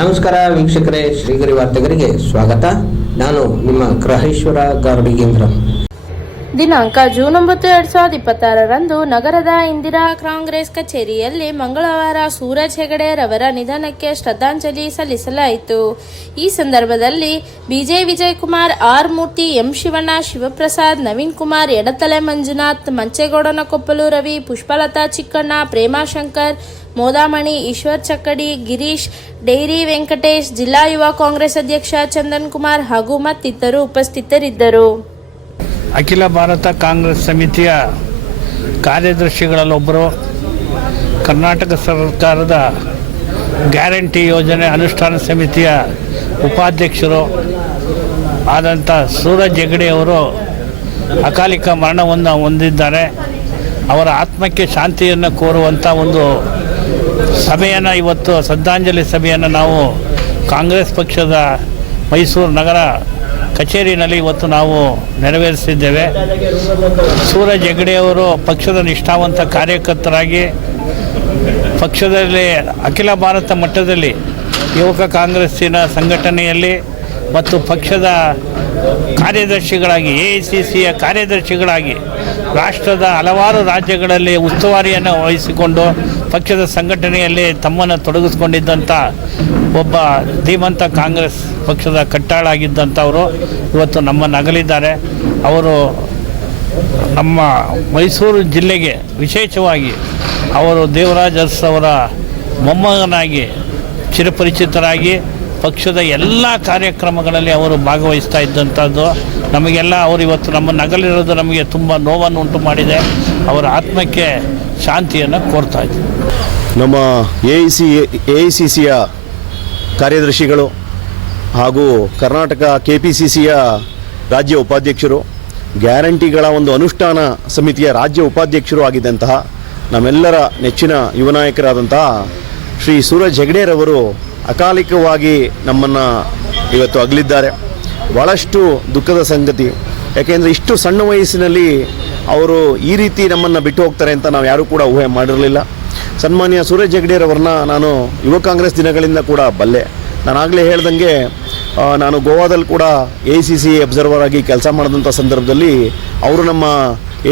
ನಮಸ್ಕಾರ ವೀಕ್ಷಕರೇ, ಶ್ರೀಗರಿ ವಾರ್ತೆಗರಿಗೆ ಸ್ವಾಗತ. ನಾನು ನಿಮ್ಮ ಗ್ರಹೇಶ್ವರ ಗಾರ್ಡಿಗೇಂದ್ರ. ದಿನಾಂಕ ಜೂನ್ 9, 2026ರಂದು ನಗರದ ಇಂದಿರಾ ಕಾಂಗ್ರೆಸ್ ಕಚೇರಿಯಲ್ಲಿ ಮಂಗಳವಾರ ಸೂರಜ್ ಹೆಗಡೆ ರವರ ನಿಧನಕ್ಕೆ ಶ್ರದ್ಧಾಂಜಲಿ ಸಲ್ಲಿಸಲಾಯಿತು. ಈ ಸಂದರ್ಭದಲ್ಲಿ ಬಿಜೆ ವಿಜಯಕುಮಾರ್, ಆರ್ ಮೂರ್ತಿ, ಎಂ ಶಿವಣ್ಣ, ಶಿವಪ್ರಸಾದ್, ನವೀನ್ ಕುಮಾರ್, ಎಡತಲೆ ಮಂಜುನಾಥ್, ಮಂಚೇಗೌಡನಕೊಪ್ಪಲು ರವಿ, ಪುಷ್ಪಲತಾ ಚಿಕ್ಕಣ್ಣ, ಪ್ರೇಮಾಶಂಕರ್, ಮೋದಾಮಣಿ, ಈಶ್ವರ್ ಚಕ್ಕಡಿ, ಗಿರೀಶ್, ಡೈರಿ ವೆಂಕಟೇಶ್, ಜಿಲ್ಲಾ ಯುವ ಕಾಂಗ್ರೆಸ್ ಅಧ್ಯಕ್ಷ ಚಂದನ್ ಕುಮಾರ್ ಹಾಗೂ ಮತ್ತಿತರರು ಉಪಸ್ಥಿತರಿದ್ದರು. ಅಖಿಲ ಭಾರತ ಕಾಂಗ್ರೆಸ್ ಸಮಿತಿಯ ಕಾರ್ಯದರ್ಶಿಗಳಲ್ಲೊಬ್ಬರು, ಕರ್ನಾಟಕ ಸರ್ಕಾರದ ಗ್ಯಾರಂಟಿ ಯೋಜನೆ ಅನುಷ್ಠಾನ ಸಮಿತಿಯ ಉಪಾಧ್ಯಕ್ಷರು ಆದಂಥ ಸೂರಜ್ ಹೆಗಡೆ ಅವರು ಅಕಾಲಿಕ ಮರಣವನ್ನು ಹೊಂದಿದ್ದಾರೆ. ಅವರ ಆತ್ಮಕ್ಕೆ ಶಾಂತಿಯನ್ನು ಕೋರುವಂಥ ಒಂದು ಸಭೆಯನ್ನು, ಇವತ್ತು ಶ್ರದ್ಧಾಂಜಲಿ ಸಭೆಯನ್ನು ನಾವು ಕಾಂಗ್ರೆಸ್ ಪಕ್ಷದ ಮೈಸೂರು ನಗರ ಕಚೇರಿನಲ್ಲಿ ಇವತ್ತು ನಾವು ನೆರವೇರಿಸಿದ್ದೇವೆ. ಸೂರಜ್ ಹೆಗಡೆಯವರು ಪಕ್ಷದ ನಿಷ್ಠಾವಂತ ಕಾರ್ಯಕರ್ತರಾಗಿ ಪಕ್ಷದಲ್ಲಿ ಅಖಿಲ ಭಾರತ ಮಟ್ಟದಲ್ಲಿ ಯುವಕ ಕಾಂಗ್ರೆಸ್ಸಿನ ಸಂಘಟನೆಯಲ್ಲಿ ಮತ್ತು ಪಕ್ಷದ ಕಾರ್ಯದರ್ಶಿಗಳಾಗಿ, AICCಯ ಕಾರ್ಯದರ್ಶಿಗಳಾಗಿ ರಾಷ್ಟ್ರದ ಹಲವಾರು ರಾಜ್ಯಗಳಲ್ಲಿ ಉಸ್ತುವಾರಿಯನ್ನು ವಹಿಸಿಕೊಂಡು ಪಕ್ಷದ ಸಂಘಟನೆಯಲ್ಲಿ ತಮ್ಮನ್ನು ತೊಡಗಿಸಿಕೊಂಡಿದ್ದಂಥ ಒಬ್ಬ ಧೀಮಂತ ಕಾಂಗ್ರೆಸ್ ಪಕ್ಷದ ಕಟ್ಟಾಳಾಗಿದ್ದಂಥವರು ಇವತ್ತು ನಮ್ಮನ್ನು ಅಗಲಿದ್ದಾರೆ. ಅವರು ನಮ್ಮ ಮೈಸೂರು ಜಿಲ್ಲೆಗೆ ವಿಶೇಷವಾಗಿ ಅವರು ದೇವರಾಜ್ ಅರಸ್ ಅವರ ಮೊಮ್ಮಗನಾಗಿ ಚಿರಪರಿಚಿತರಾಗಿ ಪಕ್ಷದ ಎಲ್ಲ ಕಾರ್ಯಕ್ರಮಗಳಲ್ಲಿ ಅವರು ಭಾಗವಹಿಸ್ತಾ ಇದ್ದಂಥದ್ದು ನಮಗೆಲ್ಲ ಅವರು ಇವತ್ತು ನಮ್ಮನ್ನು ಅಗಲಿರೋದು ನಮಗೆ ತುಂಬ ನೋವನ್ನು ಉಂಟು ಮಾಡಿದೆ. ಅವರ ಆತ್ಮಕ್ಕೆ ಶಾಂತಿಯನ್ನು ಕೋರ್ತಾ ಇದ್ದೀವಿ. ನಮ್ಮ AICCಯ ಕಾರ್ಯದರ್ಶಿಗಳು ಹಾಗೂ ಕರ್ನಾಟಕ KPCCಯ ರಾಜ್ಯ ಉಪಾಧ್ಯಕ್ಷರು, ಗ್ಯಾರಂಟಿಗಳ ಒಂದು ಅನುಷ್ಠಾನ ಸಮಿತಿಯ ರಾಜ್ಯ ಉಪಾಧ್ಯಕ್ಷರು ಆಗಿದ್ದಂತಹ ನಮ್ಮೆಲ್ಲರ ನೆಚ್ಚಿನ ಯುವ ನಾಯಕರಾದಂತಹ ಶ್ರೀ ಸೂರಜ್ ಹೆಗಡೆರವರು ಅಕಾಲಿಕವಾಗಿ ನಮ್ಮನ್ನು ಇವತ್ತು ಅಗಲಿದ್ದಾರೆ. ಭಾಳಷ್ಟು ದುಃಖದ ಸಂಗತಿ. ಯಾಕೆಂದರೆ ಇಷ್ಟು ಸಣ್ಣ ವಯಸ್ಸಿನಲ್ಲಿ ಅವರು ಈ ರೀತಿ ನಮ್ಮನ್ನು ಬಿಟ್ಟು ಹೋಗ್ತಾರೆ ಅಂತ ನಾವು ಯಾರೂ ಕೂಡ ಊಹೆ ಮಾಡಿರಲಿಲ್ಲ. ಸನ್ಮಾನ್ಯ ಸೂರಜ್ ಹೆಗಡೆರವ್ರನ್ನ ನಾನು ಯುವ ಕಾಂಗ್ರೆಸ್ ದಿನಗಳಿಂದ ಕೂಡ ಬಲ್ಲೆ. ನಾನಾಗಲೇ ಹೇಳ್ದಂಗೆ ನಾನು ಗೋವಾದಲ್ಲಿ ಕೂಡ AICC ಅಬ್ಸರ್ವರ್ ಆಗಿ ಕೆಲಸ ಮಾಡಿದಂಥ ಸಂದರ್ಭದಲ್ಲಿ ಅವರು ನಮ್ಮ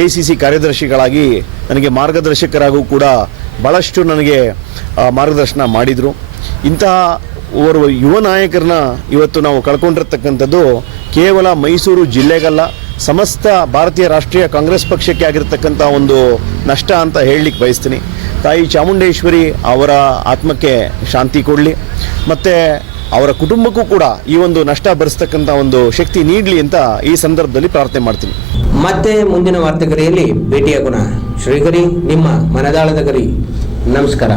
AICC ಕಾರ್ಯದರ್ಶಿಗಳಾಗಿ ನನಗೆ ಮಾರ್ಗದರ್ಶಕರಾಗೂ ಕೂಡ ಭಾಳಷ್ಟು ನನಗೆ ಮಾರ್ಗದರ್ಶನ ಮಾಡಿದರು. ಇಂತಹ ಓರ್ವ ಯುವ ನಾಯಕರನ್ನ ಇವತ್ತು ನಾವು ಕಳ್ಕೊಂಡಿರ್ತಕ್ಕಂಥದ್ದು ಕೇವಲ ಮೈಸೂರು ಜಿಲ್ಲೆಗಲ್ಲ, ಸಮಸ್ತ ಭಾರತೀಯ ರಾಷ್ಟ್ರೀಯ ಕಾಂಗ್ರೆಸ್ ಪಕ್ಷಕ್ಕೆ ಆಗಿರ್ತಕ್ಕಂಥ ಒಂದು ನಷ್ಟ ಅಂತ ಹೇಳಲಿಕ್ಕೆ ಬಯಸ್ತೀನಿ. ತಾಯಿ ಚಾಮುಂಡೇಶ್ವರಿ ಅವರ ಆತ್ಮಕ್ಕೆ ಶಾಂತಿ ಕೊಡಲಿ, ಮತ್ತು ಅವರ ಕುಟುಂಬಕ್ಕೂ ಕೂಡ ಈ ಒಂದು ನಷ್ಟ ಭರಿಸ್ತಕ್ಕಂಥ ಒಂದು ಶಕ್ತಿ ನೀಡಲಿ ಅಂತ ಈ ಸಂದರ್ಭದಲ್ಲಿ ಪ್ರಾರ್ಥನೆ ಮಾಡ್ತೀನಿ. ಮತ್ತೆ ಮುಂದಿನ ವಾರ್ತೆಗರಿಯಲ್ಲಿ ಭೇಟಿಯಾಗೋಣ. ಶ್ರೀಗರಿ, ನಿಮ್ಮ ಮನದಾಳದ ಗರಿ. ನಮಸ್ಕಾರ.